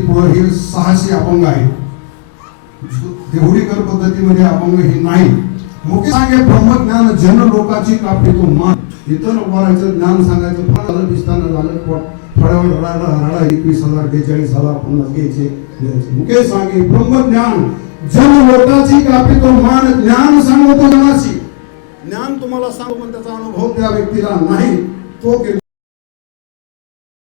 हे 600 अपंग आहे. देवडीकर पद्धतीमध्ये अपंग हे नाही. मुख्य सांगे ब्रह्मज्ञान जन लोकाची कापी तो मान. इथं बोलायचं ज्ञान सांगायचं झालं दिसताना झालं फळावर रडा 21,000 42,000 50 घ्यायचे. मुख्य सांगे ब्रह्मज्ञान जन लोकाची कापी तो मान. ज्ञान सांगतो जनाची. ज्ञान तुम्हाला सांगू पण त्याचा अनुभव त्या व्यक्तीला नाही. तो